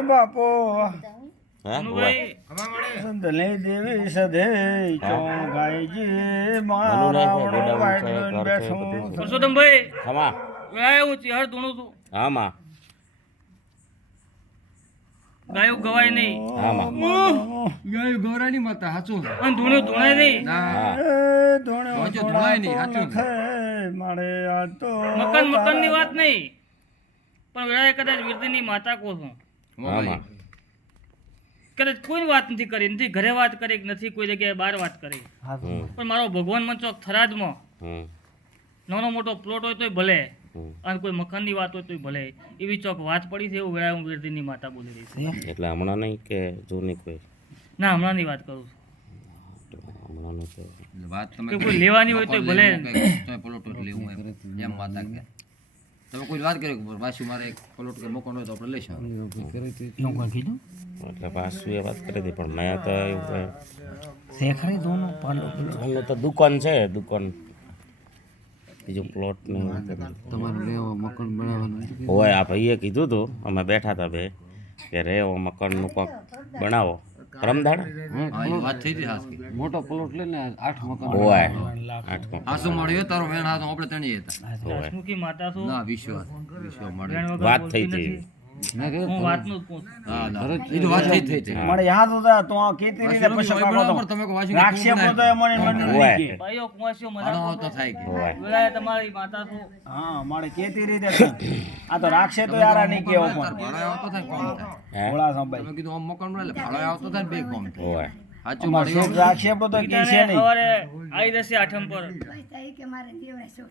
બાપો હે? ધનુભાઈ સંતલે દેવી સધે ચોણ ગાયજી મારા મનુને છે, રાવણો ગોડાઉન છે, વાયડું ઘર છે, બેઠું. બધું છે. પરસોત્તમભાઈ ખમા. ગાય હું ચિહર ધૂણું છું. હા માં. ગાયું ગવાય નહીં ગાય ગોરાની માતા સાચું અને ધૂણ્યું ધૂણાય નહીં. ના હા. એ ધોણ્યો વાંચો ધોળાય નહીં, સાચું. લખે મારે આ તો મકાનની વાત નહીં પણ વેળાએ કદાચ વીરતીની માતા કહો છો. ખમા હા ભાઈ માં. કદાચ કોઈ વાત નથી કરી નથી ઘરે વાત કરી કે નથી કોઈ જગ્યાએ બહાર વાત કરી હમ. પણ મારો ભગવાન મંચોક થરાદમાં હમ. નાનો મોટો પ્લોટ હોય તોય ભલે હમ. અને કોઈ મકાનની વાત હોય તોય ભલે એવી ચોક વાત પડી છે એવું વેળાએ હું વીરતીની માતા બોલી રહી છે. એટલે હમણાં નહીં કે જૂની કોઈ? ના હમણાંની વાત કરું છું. હમણાંનું તો વાત તમે કે કોઈ લેવાની હોય તોય ભલે તમે પલોટ લેવું એમ એમ માતા કે તમે કોઈ વાત કરી કે પાછું મારે એક પલોટ કે મકાન હોય તો આપણે લઈશું એવું કોઈ કીધું એટલે પાછું એ વાત કરી હતી પણ મેં તો એવું કંઈ. શેખરે ધોનો પાલો પેલો અમને તો દુકાન છે, દુકાન બીજું પ્લોટ ને એવું બધું. તમારે લેવા મકાન બનાવવાનું હોય આ ભાઈએ કીધું હતું અમે બેઠા હતા બે કે રેવો મકાનનું કંઈક બનાવો પરમદાડ હા એ વાત થઈ હતી હાસકી મોટો પલોટ લઈને 8 મકાન હોય 8 માં હાસુ મળ્યો તારો વેણ હાથ આપણે તણીએ હતા હોય હસમુખી માતા છું ના વિશ્વાસ મળ્યો વેણ વગર વાત બોલતી થઈ હતી. નથી. હું વાતનું જ પૂછું. હા ના એ તો વાત થઈ હતી મારે યાદ હતા તો આ કેતી રીતે પછી બરાબર તમે કહો વાસી રાક્ષે પોતે મને મને હોય. કે ભાઈઓ કુંવાસીઓ મજાક આનો કરતો. આવતો થાય કે હોય વેળાએ તમારી માતા છું. હા મારે કેતી રીતે છે. આ તો રાક્ષે તો યાર નહીં કેવો તાર પણ ભાડો આવતો થાય કોમ થાય હે? ભોળા સંભાઈ તમે કીધું આમ મકાન બનાવે એટલે ભાડો આવતો થાય ને બે કોમ થાય હોય સાચું અમારે મળ્યો શેઠ રાક્ષે પોતે કે છે ઈટાને નહીં સવારે આવી જશે આઠમ પર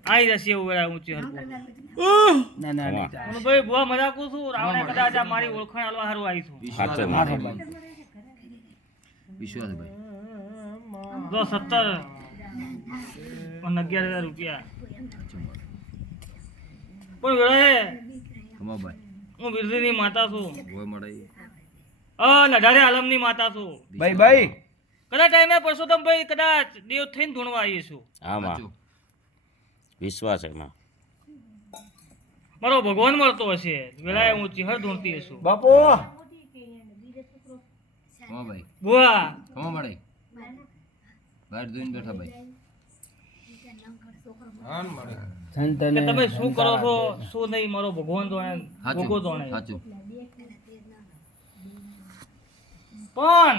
આવી જશે એવું વેળાએ ઊંચી હરકું. ના ના નહીં બોલો ભાઈ બુઆ મજાકું છું રાવણે કદાચ આ મારી ઓળખાણ આલવા હારું આવી છું. વિશ્વાસ સાચું માથે મારે. ભાઈ વિશ્વાસ ભાઈ જો 17 અને 11,000 રૂપિયા પણ વેળાએ ખમા ભાઈ હું વીરજીની માતા છું હોય મળે નડારે આલમની માતા છું. ભાઈ ભાઈ કદાચ ટાઈમે પરસોત્તમભાઈ કદાચ દેવ થઈને ધૂણવા આવીએ છું. આમાં સાચું વિશ્વાસ એમાં. મારો ભગવાન મળતો હશે વેળાએ હું ચિહર ધૂણતી હશું. બાપુ ખમા ભાઈ બુઆ ખમા મળે બહાર જોઈને બેઠા ભાઈ કે સંતને તમે શું કરો છો શું નહીં મારો ભગવાન જાણે ભોગો સાચું જાણે. સાચું પણ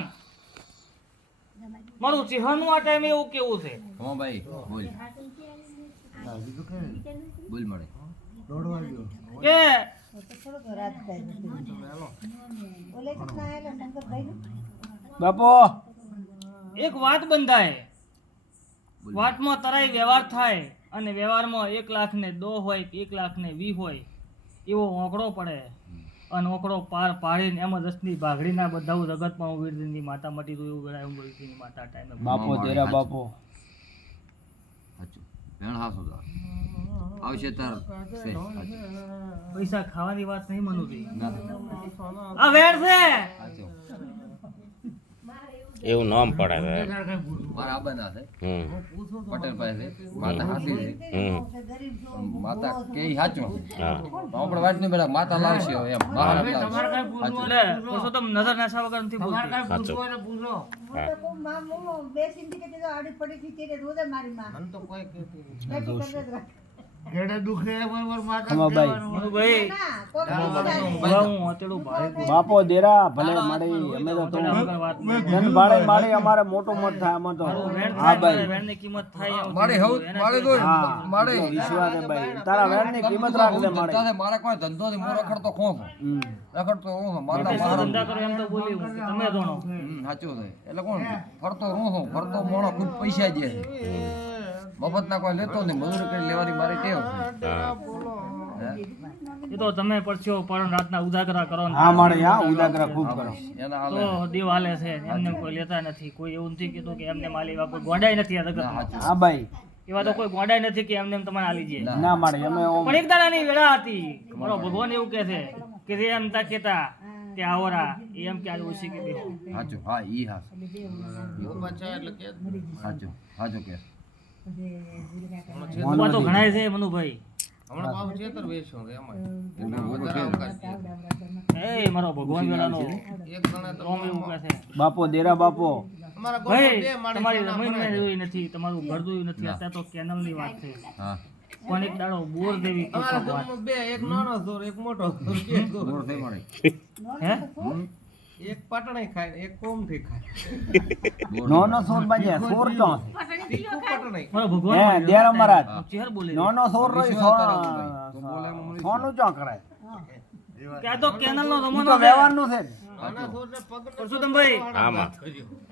મારું ચિહરનું આ ટાઈમે એવું કેવું છે ખમા ભાઈ બોલ બોલ મળે કે બાપુ એક વાત બંધાય વાતમાં તરાઈ વ્યવહાર થાય અને વ્યવહારમાં 1 લાખ ને 2 હોય કે 1 લાખ ને 20 હોય એવો ઓંકડો પડે અને ઓંકડો પાર પાડીને એમ દસની ભાગડીના બધા જગતમાં હું વીરજીની માતા મટી દઉં એવું વેળાએ હું વીરજીની માતા ટાઈમે બાપુ તેરા બાપુ સાચું વેણ હાસું તો આવશે તાર છે સાચું પૈસા ખાવાની વાત નહીં મનુજી ના આ વેર છે સાચું એવું નામ પડે હવે. મારા આબા ના છે હમ પટેલ પાસે માતા હાસી છે હમ માતા કે સાચું હા આપણે વાત નહીં બેટા માતા લાવશે હવે એમ બહાર લાવશે. એટલે પરસોત્તમ નજર નાસા વગર નથી બોલતી. સાચું હા ખમા ભાઈ મનુભાઈ બુઆ હું હતેડું ભાડે કહું. બાપો દેરા ભલે મારી અમે તો તું વાત નહીં. ધન ભાડે મારી અમારે મોટો મત થાય અમે તો વેણ હા થાય ભાઈ વેણની કિંમત થાય એમ મારે હવ મારે તો હા મારે વિશ્વાસ છે ભાઈ તારા વેણની કિંમત રાખજે મારે મારે કોઈ ધંધો નહીં હું રખડતો ખોમ હમ. રખડતો હું માતા શું મારા ધંધા કરો એમ તો બોલી હું કે તમે જાણો. સાચું છે એટલે કોણ ફરતો હું ફરતો મોણો ખુદ પૈસા દે છે મફતના કોઈ લેતો નહીં, મજૂરી કરી લેવાની મારી ટેવ છે. હા એ તો તમે પરસ્યો પણ રાતના ઉજાગરા કરો ને હા મારે હા ઉજાગરા ખૂબ કરો. એના હાલે. તો દેવ હાલે છે. એમને કોઈ લેતા નથી. કોઈ એવું નથી કીધું કે એમને માલી એવા કોઈ ગોડાય નથી આ જગતમાં. હા ભાઈ એવા તો કોઈ ગોડાય નથી કે એમને તમને આલી દે. ના મારે અમે ઓમ પણ એક દાડાની વેળા હતી. મારો ભગવાન એવું કહે છે કે જે એમ તા કેતા કે આવરા એમ કે આજ ઓછી કે બેહો. સાચું. હા ઈ હાચું. સાચું સાચું કે ઉભા તો ઘણાય છે મનુભાઈ. હમણાં પાછું ચેતર વેચ્યું છે એમાં. એટલે હું તો કે એ મારો ભગવાન વેળાનો એક જણા તો રોમ એવું કહે છે બાપો દેરા બાપો અમારા ભાઈ બે માણસ તમારી રમણ મેં જોઈ નથી, તમારું ઘર જોયું નથી. અત્યારે તો કેનલ ની વાત છે. હા પણ એક દાડો બોર દેવી અમારા ગામમાં બે, એક નાનો સોર, એક મોટો સોર, બે સોર. બોર થઈ મળે. હે એક પાટણે ખાય ને એક કોમથી ખાય. નો નો સોર બાજે સોર તો તીખું પાટણે. મારો હે ભગવાન દેરા મહારાજ ચેહર બોલે નો નો સોર રોઈ સોનું ચો કરાય કે આ તો કેનલ નો ઈ રમવાનો તો છે. વ્યવહારનું છે ને. નાના સોરને પગનો પરશુતમભાઈ આમાં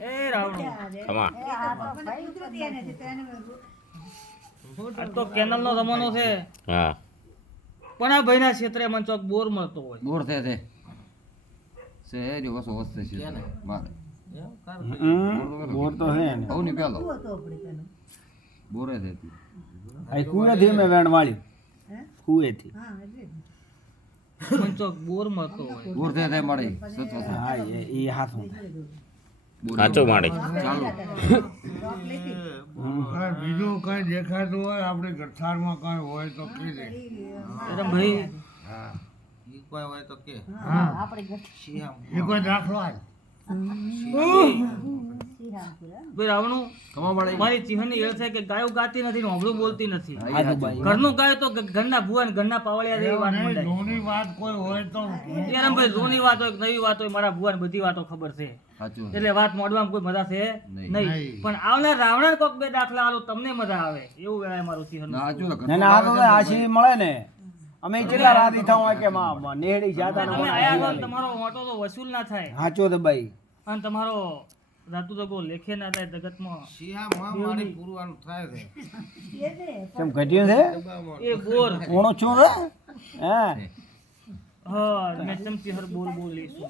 એ રાવણો આમાં આ તો કેનલ નો રમવાનો છે. હા પણ આ ભાઈના ક્ષેત્રે મને ચોક બોર મળતો હોય. બોર થાય છે. શહેરી વસો વસ્તે છે મારે. બોર તો છે ને હવ ની પેલો બોરે થતી. આ કુએથી મેં વેણ વાળી કુએથી મને ચોક બોર મળતો હોય. બોર થાય મળે સત્વ હા એ હાથું સાચું માડી ચાલુ. બીજું કઈ દેખાતું હોય આપણે ગઠારમાં કઈ હોય તો કહી દે. અરે ભાઈ હા ઈ કોઈ હોય તો કે. હા એ કોઈ દાખલો આજ. ભાઈ રાવણું કમા મળે. મારી ચિહ્નની એ છે કે ગાયો ગાતી નથી ને હોંભળું બોલતી નથી. આજુબાજુ ઘરનું ગાય તો ઘરના ભુવા ને ઘરના પાવળિયા જેવી વાત મંડાય. જૂની વાત કોઈ હોય તો યાર ભાઈ જૂની વાત હોય કે નવી વાત હોય મારા ભુવાને બધી વાતો ખબર છે. સાચું. એટલે વાત મોડવામાં કોઈ મજા છે નહીં. નહીં. પણ આવનાર રાવણ કોક બે દાખલા આલો તમને મજા આવે એવું વેળાએ મારું ચિહ્ન. ના સાચું ને. ના ના આ તો આશી મળે ને અમે કેટલા રાતી થાવ હોય કે માં નેહડી જાતા તમે આયા છો ને તમારો ઓટો તો વસૂલ ના થાય હાચો તો ભાઈ અને તમારો રાતુ તો કોઈ લેખે ના થાય જગતમાં. શિયા માં મારી પૂરવાનું થાય છે. કેમ ઘટ્યું છે એ બોર કોણો છું રે હે હા મેં ચમચી હર બોલ બોલ લઈશું.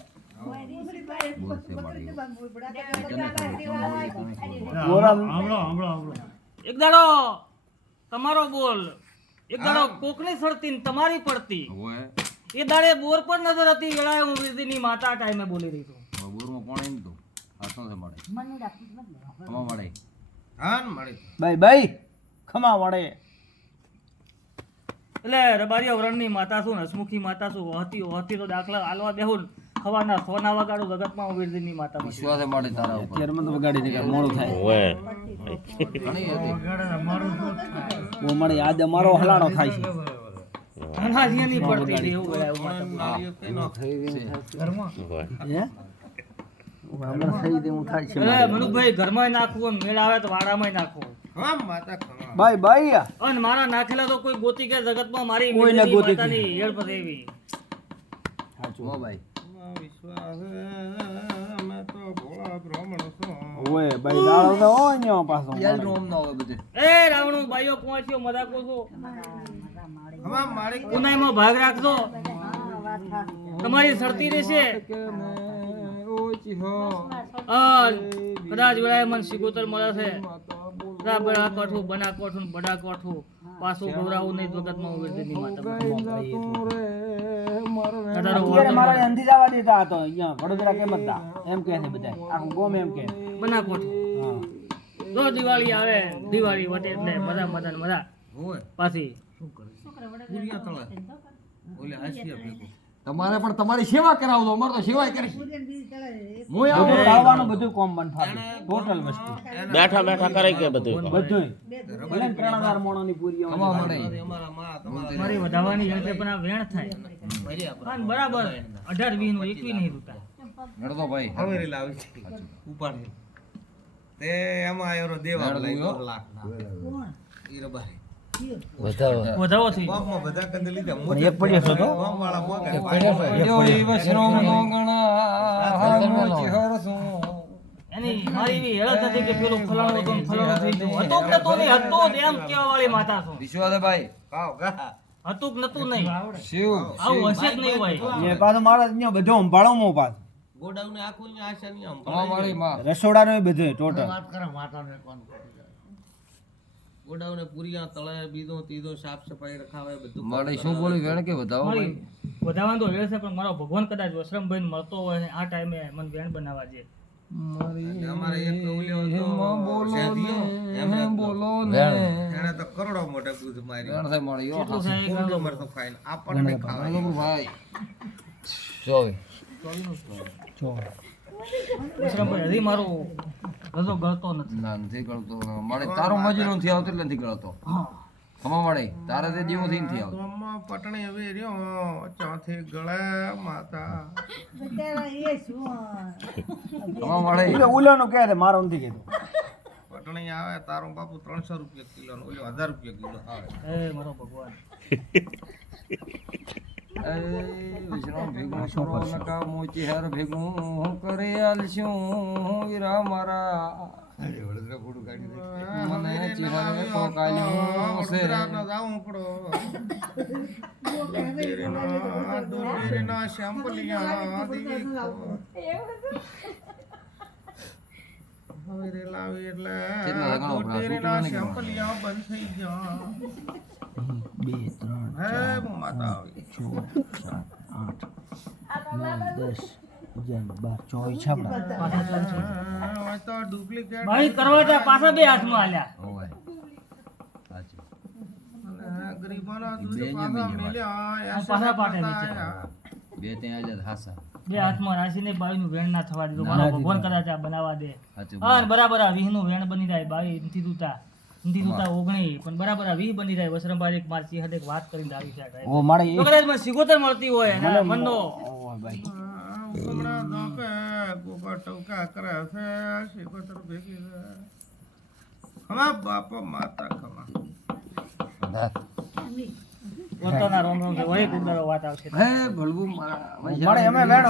બોર છે મારી. બોરા એક દાડો તમારો બોલ, એક દાડો કોકની સડતી ને તમારી પડતી. હવે એ દાડે બોર પર નજર હતી વેળાએ હું વિધિની માતા ટાઈમે બોલી રહી છું. બોરમાં પાણી એમ તો હાથો છે મળે. કમા મળે. હા ને મારી. ભાઈ ભાઈ ખમા વડે એટલે રબારીયા વરણની માતા છું, હસમુખી માતા છું, હતી તો દાખલા હાલવા દેવું ને ખવાના સોના વગાડું જગતમાં હું વિધિની માતા છું. વિશ્વાસે મળે તારા ઉપર. અત્યારે મને વગાડી દે મોડું થાય ઓય ઘણી હતી. ઓ મારે યાદ અમારો હલાડો થાય છે અનાજિયાની પડતી હતી એવું વેળાએ માતા. ઓય હે હમણાં થઈ દે હું થાય છે એટલે મનુભાઈ ઘરમાં નાખવું ને મેળ આવે તો વાડામાં નાખવું. હા માતા ખમા. ભાઈ ભાઈ અને મારા નાખેલા તો કોઈ ગોતી કે જગતમાં મારી કોઈ ના વિધિની ગોતી કે. માતાની હેલ્પ દેવી. હો ભાઈ. વિશ્વાસ મેં તો ભોળા બ્રાહ્મણ છું. ઓય ભાઈ દાડો તો હોય ને પાછો યાર રોમ ના હોય બધે. એ રાવણું બાઈઓ પહોંચ્યો મજાકો છો. ખમા મારી. ઉનાઈમાં ભાગ રાખજો તમારી સડતી રહેશે. કદાચ વેળાએ મને સિગોતર મળે છે બડા કોઠું બના કોઠું ને બડા કોઠું પાછું ગૌરાવું નહીં જગતમાં હું વિધિની માતા. અત્યારે મારા અંધી જવા દેતા હતો અહીંયા વડોદરા કેમ હતા એમ કહે છે બધા આખું ગોમ એમ કહે બના કોઠું હા જો દિવાળી આવે દિવાળી વટે એટલે મજા મજા ને મજા હોય પાછી પૂરિયા તળે. ઓલે હાસ્યા ભેગું. તમારે પણ તમારી સેવા કરાવજો. અમારે તો સેવાય કરી. હું બધું આવું. લાવવાનું બધું કોમ બંધ થાય ટોટલ વસ્તુ બેઠા બેઠા કરે કે બધું બધું ભલે 3000 મોણોની પૂરી કમા મળે. અમારા માં તમારા મારી વધારવાની યંત્ર પણ આ વેણ થાય અને બરાબર 18 20 નું 21 નહીં રૂપિયા. નડતો ભાઈ. હવેરી લાવી છે. ઉપાડી. તે એમાં આયો દેવા હેડો લઈ ગયો. 2 લાખ ના. ઈ રબારી. વધાવો થઈ ગામમાં બધા કંદ લીધા. પણ એક પડ્યો છો તો? ગામવાળા મોગે. એવો એવો શ્રમ નો ગણા હામો ચિહર છું. એની મારી એવી હેળત હતી કે પેલું ફલાણું હતું ને ફલાણું થઈ ગયું. હતું કે નતું નહીં, હતું જ એમ કહેવા વાળી માતા છું. વિશ્વાસભાઈ હતું કે નતું નહીં, શિવ આવું હશે જ નહીં હોય. એ પાછો મારે અહીંયા બધો સંભાળો મો પાછો ગોડાઉને આખું ને આશા ની આમ તમારી માં રસોડાનો બધો ટોટલ ગોડાઉને પૂરી તળે બીજો ત્રીજો સાફ સફાઈ રખાવે બધું મારે શું બોલી વેણ કે વધાવો મારી ભાઈ વધારવાનો તો વેળ છે, પણ મારો ભગવાન કદાચ વસરામભાઈ ને મળતો હોય ને આ ટાઈમે મને વેણ બનાવવા છે. અમારે એક ઓલ્યો હતો શેઠિયો, એમને બોલો ને એને તો કરોડો મોટે દૂધ મારી વેણ થાય મારી યો કેટલું છે એ ફૂલ ગણો. નંબર તો ખાઈને આપણને ખાવા બરોબર ભાઈ જોઈ વસરામભાઈ હજી મારું રજો ગળતો નથી. ના નથી ગળતો મારે તારો મજૂરો નથી આવતો એટલે નથી ગળતો ખમા મળે તારે તે જીવો થી નથી આવતો ગામમાં પટણી હવે રહ્યો ચોથી ગળે માતા ખમા મળે ઉલાનો કહે છે મારો નથી કહેતો પટણી આવે તારો બાપુ 300 રૂપિયા કિલો નો ઓલો 1000 રૂપિયા કિલો આવે એ મારો ભગવાન. એ વિશ્રામ ભેગું કરો નકા મોચી હાર ભેગું હું કરે આલશું વીરા મારા મને ચિહારે પોકાલ્યું છે ગુજરાતનો જાવું પડો દોલેરીના શાંપલિયા દીવી હવે રે લાવી એટલે કેટલા લગાડો આપણા? દોલેરીના શાંપલિયા બંધ થઈ ગયા 2 3 હે માતા આવી 6 7 8 9 10 11 12 છાપડા હવે તો ડુપ્લિકેટ ભાઈ કરવા ત્યાં પાછા બે હાથમાં આલ્યા. હોવે સાચું ગરીબોના બે દૂધ ને પાછા મિલે મેલ્યા આ પાછા પાટે નીચે. બે ત્યાં આજા હાસા બે હાથમાં રાશીને બાવીનું વેણ ના થવા દીધું. મારો ભગવાન કદાચ આ બનાવવા દે. સાચું હા ને બરાબર આ 20 નું વેણ બની જાય. 22 નથી દૂતા 19 પણ બરાબર આ 20 બની જાય. વસરામભાઈ એક મારચી હાથે એક વાત કરીને આવી છે આ ટાઈમે. ઓ મારે તો કદાચ મને સિગોતર મળતી હોય એના મનનો ઓ ભાઈ ઉકમણા ધોકે ગોબર ટવકા કરે છે શીકોતર ભેગી છે ખમા બાપ માતા ખમા પોતાના રોમ રોમ છે. વળી કુંડારો વાત આવશે. હે ભલવું મારા મારે એમે વેણ